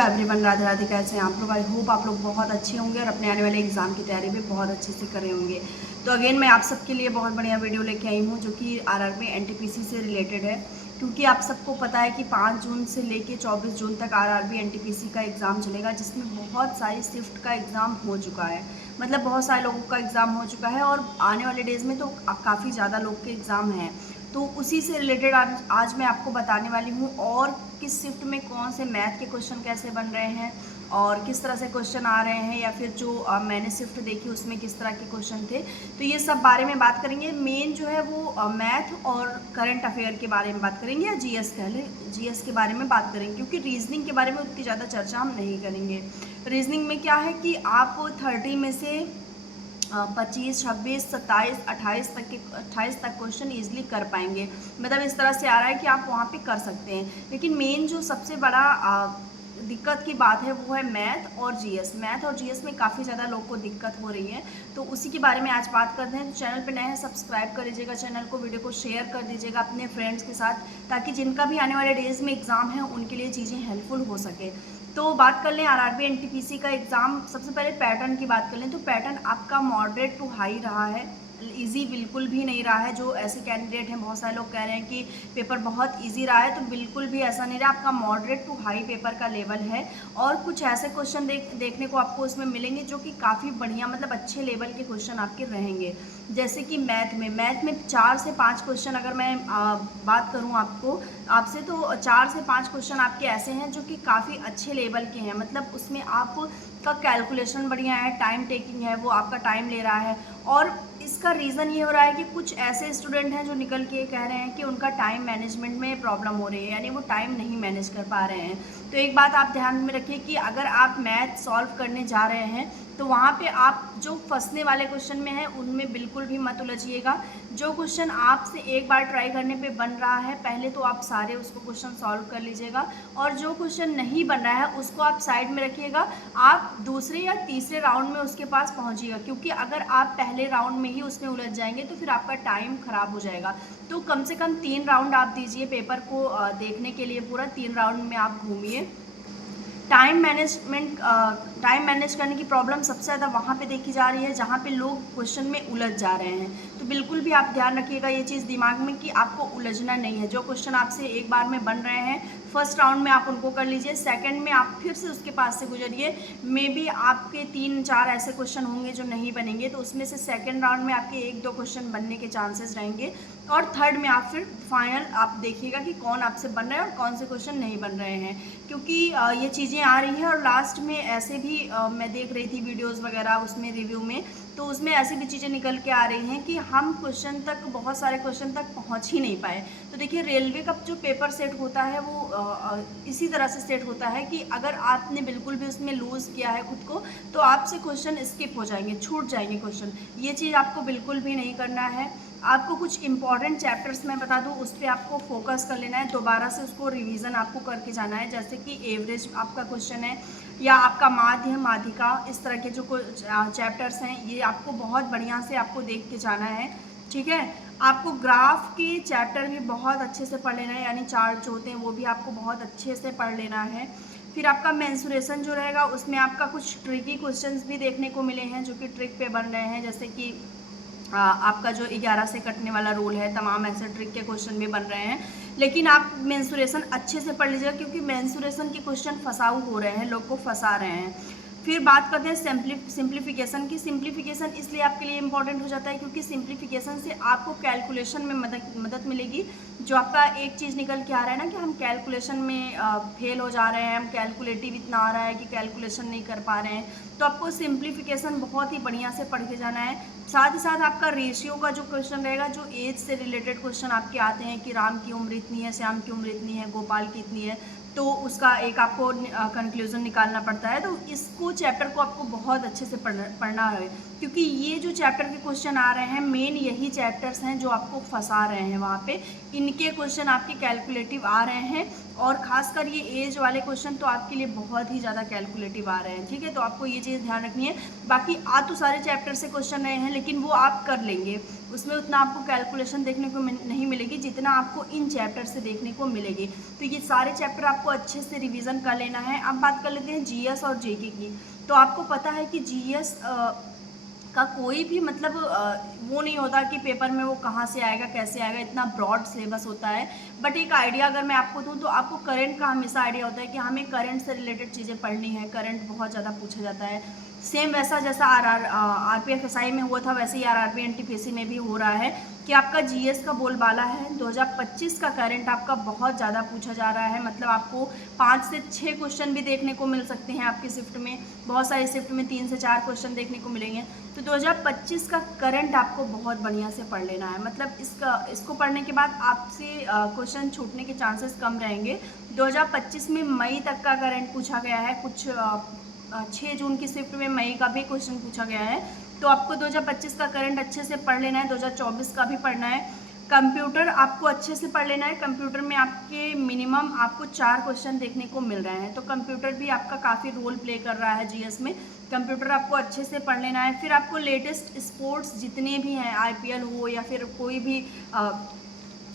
Everyone, Radhe Radhe. कैसे हैं आप लोग? आई होप आप लोग बहुत अच्छे होंगे और अपने आने वाले एग्ज़ाम की तैयारी भी बहुत अच्छे से कर रहे होंगे। तो अगेन मैं आप सबके लिए बहुत बढ़िया वीडियो लेके आई हूँ जो कि आरआरबी एनटीपीसी से रिलेटेड है। क्योंकि आप सबको पता है कि 5 जून से लेके 24 जून तक आरआरबी एनटीपीसी का एग्ज़ाम चलेगा, जिसमें बहुत सारी शिफ्ट का एग्ज़ाम हो चुका है। मतलब बहुत सारे लोगों का एग्ज़ाम हो चुका है और आने वाले डेज़ में तो काफ़ी ज़्यादा लोग के एग्ज़ाम हैं। तो उसी से रिलेटेड आज मैं आपको बताने वाली हूँ और किस शिफ्ट में कौन से मैथ के क्वेश्चन कैसे बन रहे हैं और किस तरह से क्वेश्चन आ रहे हैं, या फिर जो मैंने शिफ्ट देखी उसमें किस तरह के क्वेश्चन थे। तो ये सब बारे में बात करेंगे। मेन जो है वो मैथ और करंट अफेयर के बारे में बात करेंगे, या जीएस कह लें, जीएस के बारे में बात करेंगे। क्योंकि रीजनिंग के बारे में उतनी ज़्यादा चर्चा हम नहीं करेंगे। रीजनिंग में क्या है कि आप 30 में से 25, 26, 27, 28 तक क्वेश्चन ईजिली कर पाएंगे। मतलब इस तरह से आ रहा है कि आप वहाँ पे कर सकते हैं। लेकिन मेन जो सबसे बड़ा दिक्कत की बात है वो है मैथ और जीएस। मैथ और जीएस में काफ़ी ज़्यादा लोग को दिक्कत हो रही है, तो उसी के बारे में आज बात करते हैं। तो चैनल पे नए हैं, सब्सक्राइब कर लीजिएगा चैनल को, वीडियो को शेयर कर दीजिएगा अपने फ्रेंड्स के साथ, ताकि जिनका भी आने वाले डेज़ में एग्ज़ाम है उनके लिए चीज़ें हेल्पफुल हो सके। तो बात कर लें आरआरबी एनटीपीसी का एग्ज़ाम। सबसे पहले पैटर्न की बात कर लें तो पैटर्न आपका मॉडरेट टू हाई रहा है, इजी बिल्कुल भी नहीं रहा है। जो ऐसे कैंडिडेट हैं, बहुत सारे लोग कह रहे हैं कि पेपर बहुत इजी रहा है, तो बिल्कुल भी ऐसा नहीं रहा। आपका मॉडरेट टू हाई पेपर का लेवल है और कुछ ऐसे क्वेश्चन देखने को आपको उसमें मिलेंगे जो कि काफ़ी बढ़िया, मतलब अच्छे लेवल के क्वेश्चन आपके रहेंगे। जैसे कि मैथ में 4 से 5 क्वेश्चन अगर मैं बात करूँ आपसे, तो 4 से 5 क्वेश्चन आपके ऐसे हैं जो कि काफ़ी अच्छे लेवल के हैं। मतलब उसमें आपका कैलकुलेशन बढ़िया है, टाइम टेकिंग है, वो आपका टाइम ले रहा है। और इसका रीज़न ये हो रहा है कि कुछ ऐसे स्टूडेंट हैं जो निकल के कह रहे हैं कि उनका टाइम मैनेजमेंट में प्रॉब्लम हो रही है, यानी वो टाइम नहीं मैनेज कर पा रहे हैं। तो एक बात आप ध्यान में रखिए कि अगर आप मैथ सॉल्व करने जा रहे हैं तो वहाँ पे आप जो फंसने वाले क्वेश्चन में हैं उनमें बिल्कुल भी मत उलझिएगा। जो क्वेश्चन आपसे एक बार ट्राई करने पे बन रहा है, पहले तो आप सारे उसको क्वेश्चन सॉल्व कर लीजिएगा, और जो क्वेश्चन नहीं बन रहा है उसको आप साइड में रखिएगा। आप दूसरे या तीसरे राउंड में उसके पास पहुँचिएगा, क्योंकि अगर आप पहले राउंड में ही उसमें उलझ जाएंगे तो फिर आपका टाइम ख़राब हो जाएगा। तो कम से कम 3 राउंड आप दीजिए पेपर को देखने के लिए। पूरा 3 राउंड में आप घूमिए। टाइम मैनेज करने की प्रॉब्लम सबसे ज़्यादा वहाँ पे देखी जा रही है जहाँ पे लोग क्वेश्चन में उलझ जा रहे हैं। तो बिल्कुल भी आप ध्यान रखिएगा ये चीज़ दिमाग में कि आपको उलझना नहीं है। जो क्वेश्चन आपसे एक बार में बन रहे हैं, फर्स्ट राउंड में आप उनको कर लीजिए, सेकंड में आप फिर से उसके पास से गुजरिए। मे बी आपके 3-4 ऐसे क्वेश्चन होंगे जो नहीं बनेंगे, तो उसमें से सेकंड राउंड में आपके 1-2 क्वेश्चन बनने के चांसेस रहेंगे, और थर्ड में आप फिर फाइनल आप देखिएगा कि कौन आपसे बन रहा है और कौन से क्वेश्चन नहीं बन रहे हैं। क्योंकि ये चीज़ें आ रही हैं, और लास्ट में ऐसे भी मैं देख रही थी वीडियोस वगैरह उसमें रिव्यू में, तो उसमें ऐसी भी चीज़ें निकल के आ रही हैं कि हम क्वेश्चन तक, बहुत सारे क्वेश्चन तक पहुंच ही नहीं पाए। तो देखिए, रेलवे का जो पेपर सेट होता है वो इसी तरह से सेट होता है कि अगर आपने बिल्कुल भी उसमें लूज़ किया है खुद को, तो आपसे क्वेश्चन स्किप हो जाएंगे, छूट जाएंगे क्वेश्चन। ये चीज़ आपको बिल्कुल भी नहीं करना है। आपको कुछ इंपॉर्टेंट चैप्टर्स मैं बता दूं, उस पर आपको फोकस कर लेना है, दोबारा से उसको रिवीजन आपको करके जाना है। जैसे कि एवरेज आपका क्वेश्चन है, या आपका माध्य, माध्यिका, इस तरह के जो चैप्टर्स हैं, ये आपको बहुत बढ़िया से आपको देख के जाना है। ठीक है। आपको ग्राफ के चैप्टर भी बहुत अच्छे से पढ़ लेना है, यानी चार्ट जो होते हैं वो भी आपको बहुत अच्छे से पढ़ लेना है। फिर आपका मेंसुरेशन जो रहेगा उसमें आपका कुछ ट्रिकी क्वेश्चंस भी देखने को मिले हैं जो कि ट्रिक पे बन रहे हैं। जैसे कि आपका जो 11 से कटने वाला रूल है, तमाम ऐसे ट्रिक के क्वेश्चन भी बन रहे हैं। लेकिन आप मेंसुरेशन अच्छे से पढ़ लीजिएगा, क्योंकि मेंसुरेशन के क्वेश्चन फंसाऊ हो रहे हैं, लोग को फंसा रहे हैं। फिर बात करते हैं सिंप्लीफिकेशन की। सिंप्लीफिकेशन इसलिए आपके लिए इंपॉर्टेंट हो जाता है क्योंकि सिंप्लीफिकेशन से आपको कैलकुलेशन में मदद मिलेगी। जो आपका एक चीज़ निकल के आ रहा है ना कि हम कैलकुलेशन में फेल हो जा रहे हैं, हम कैलकुलेटिव इतना आ रहा है कि कैलकुलेशन नहीं कर पा रहे हैं, तो आपको सिंप्लीफिकेशन बहुत ही बढ़िया से पढ़ के जाना है। साथ ही साथ आपका रेशियो का जो क्वेश्चन रहेगा, जो एज से रिलेटेड क्वेश्चन आपके आते हैं कि राम की उम्र इतनी है, श्याम की उम्र इतनी है, गोपाल की इतनी है, तो उसका एक आपको कंक्लूजन निकालना पड़ता है। तो इसको चैप्टर को आपको बहुत अच्छे से पढ़ना है, क्योंकि ये जो चैप्टर के क्वेश्चन आ रहे हैं, मेन यही चैप्टर्स हैं जो आपको फंसा रहे हैं वहाँ पे, इनके क्वेश्चन आपके कैलकुलेटिव आ रहे हैं, और खासकर ये एज वाले क्वेश्चन तो आपके लिए बहुत ही ज़्यादा कैलकुलेटिव आ रहे हैं, ठीक है। तो आपको ये चीज़ ध्यान रखनी है। बाकी आ तो सारे चैप्टर से क्वेश्चन रहे हैं, लेकिन वो आप कर लेंगे, उसमें उतना आपको कैलकुलेशन देखने को नहीं मिलेगी जितना आपको इन चैप्टर से देखने को मिलेगी। तो ये सारे चैप्टर आपको अच्छे से रिविज़न कर लेना है। अब बात कर लेते हैं जीएस और जेके की। तो आपको पता है कि जीएस का कोई भी मतलब वो नहीं होता कि पेपर में वो कहाँ से आएगा, कैसे आएगा, इतना ब्रॉड सिलेबस होता है। बट एक आइडिया अगर मैं आपको दूँ तो आपको करंट का हमेशा आइडिया होता है कि हमें करंट से रिलेटेड चीज़ें पढ़नी है, करंट बहुत ज़्यादा पूछा जाता है। सेम वैसा जैसा आरपीएफ एसआई में हुआ था, वैसे ही आरआरबी एनटीपीसी में भी हो रहा है कि आपका जीएस का बोलबाला है। 2025 का करंट आपका बहुत ज़्यादा पूछा जा रहा है, मतलब आपको 5 से 6 क्वेश्चन भी देखने को मिल सकते हैं आपकी शिफ्ट में। बहुत सारी शिफ्ट में 3 से 4 क्वेश्चन देखने को मिलेंगे। तो 2025 का करंट आपको बहुत बढ़िया से पढ़ लेना है, मतलब इसको पढ़ने के बाद आपसे क्वेश्चन छूटने के चांसेस कम रहेंगे। 2025 में मई तक का करंट पूछा गया है, कुछ 6 जून की शिफ्ट में मई का भी क्वेश्चन पूछा गया है। तो आपको 2025 का करंट अच्छे से पढ़ लेना है, 2024 का भी पढ़ना है। कंप्यूटर आपको अच्छे से पढ़ लेना है। कंप्यूटर में आपके मिनिमम आपको 4 क्वेश्चन देखने को मिल रहे हैं, तो कंप्यूटर भी आपका काफ़ी रोल प्ले कर रहा है जीएस में। कंप्यूटर आपको अच्छे से पढ़ लेना है। फिर आपको लेटेस्ट स्पोर्ट्स जितने भी हैं, आईपीएल हो या फिर कोई भी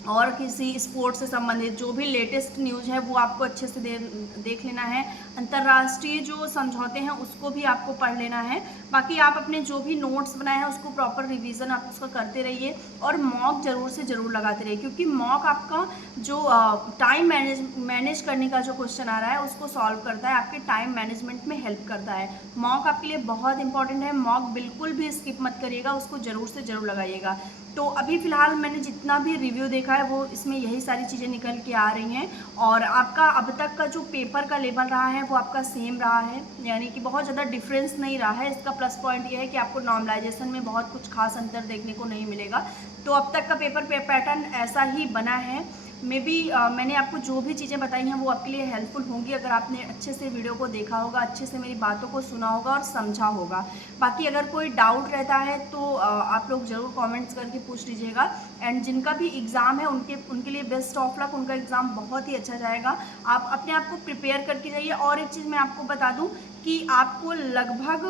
और किसी स्पोर्ट्स से संबंधित जो भी लेटेस्ट न्यूज़ है वो आपको अच्छे से देख लेना है। अंतर्राष्ट्रीय जो समझौते हैं उसको भी आपको पढ़ लेना है। बाकी आप अपने जो भी नोट्स बनाए हैं उसको प्रॉपर रिवीजन आप उसका करते रहिए, और मॉक ज़रूर से ज़रूर लगाते रहिए, क्योंकि मॉक आपका जो टाइम मैनेज करने का जो क्वेश्चन आ रहा है उसको सॉल्व करता है, आपके टाइम मैनेजमेंट में हेल्प करता है। मॉक आपके लिए बहुत इंपॉर्टेंट है, मॉक बिल्कुल भी स्किप मत करिएगा, उसको ज़रूर से ज़रूर लगाइएगा। तो अभी फ़िलहाल मैंने जितना भी रिव्यू देखा है वो इसमें यही सारी चीज़ें निकल के आ रही हैं, और आपका अब तक का जो पेपर का लेवल रहा है वो आपका सेम रहा है, यानी कि बहुत ज़्यादा डिफरेंस नहीं रहा है। इसका प्लस पॉइंट ये है कि आपको नॉर्मलाइजेशन में बहुत कुछ खास अंतर देखने को नहीं मिलेगा। तो अब तक का पेपर पैटर्न ऐसा ही बना है। मे बी मैंने आपको जो भी चीज़ें बताई हैं वो आपके लिए हेल्पफुल होंगी अगर आपने अच्छे से वीडियो को देखा होगा, अच्छे से मेरी बातों को सुना होगा और समझा होगा। बाकी अगर कोई डाउट रहता है तो आप लोग ज़रूर कमेंट्स करके पूछ लीजिएगा। एंड जिनका भी एग्ज़ाम है उनके लिए बेस्ट ऑफ लक, उनका एग्ज़ाम बहुत ही अच्छा जाएगा। आप अपने आप को प्रिपेयर करके जाइए। और एक चीज़ मैं आपको बता दूँ कि आपको लगभग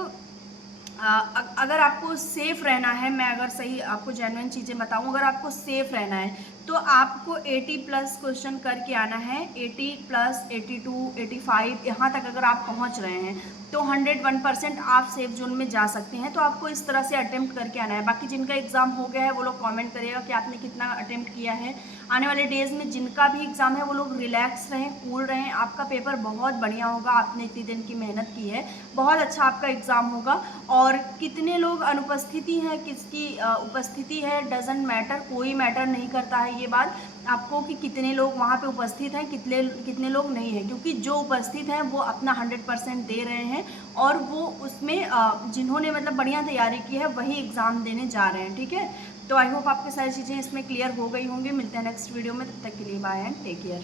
अगर आपको सेफ़ रहना है, मैं अगर सही आपको जेन्युइन चीज़ें बताऊं, अगर आपको सेफ़ रहना है तो आपको 80 प्लस क्वेश्चन करके आना है। 80 प्लस 82 85 यहाँ तक अगर आप पहुँच रहे हैं तो 101% आप सेफ जोन में जा सकते हैं। तो आपको इस तरह से अटेम्प्ट करके आना है। बाकी जिनका एग्ज़ाम हो गया है वो लोग कमेंट करिएगा कि आपने कितना अटेम्प्ट किया है। आने वाले डेज़ में जिनका भी एग्ज़ाम है वो लोग रिलैक्स रहें, कूल रहें। आपका पेपर बहुत बढ़िया होगा, आपने इतनी दिन की मेहनत की है, बहुत अच्छा आपका एग्ज़ाम होगा। और कितने लोग अनुपस्थिति हैं, किसकी उपस्थिति है, डजेंट मैटर, कोई मैटर नहीं करता है ये बात आपको कि कितने लोग वहाँ पे उपस्थित हैं, कितने लोग नहीं हैं, क्योंकि जो उपस्थित हैं वो अपना 100% दे रहे हैं, और वो उसमें जिन्होंने मतलब बढ़िया तैयारी की है वही एग्ज़ाम देने जा रहे हैं, ठीक है। तो आई होप आपकी सारी चीज़ें इसमें क्लियर हो गई होंगी। मिलते हैं नेक्स्ट वीडियो में, तब तक के लिए बाय एंड टेक केयर।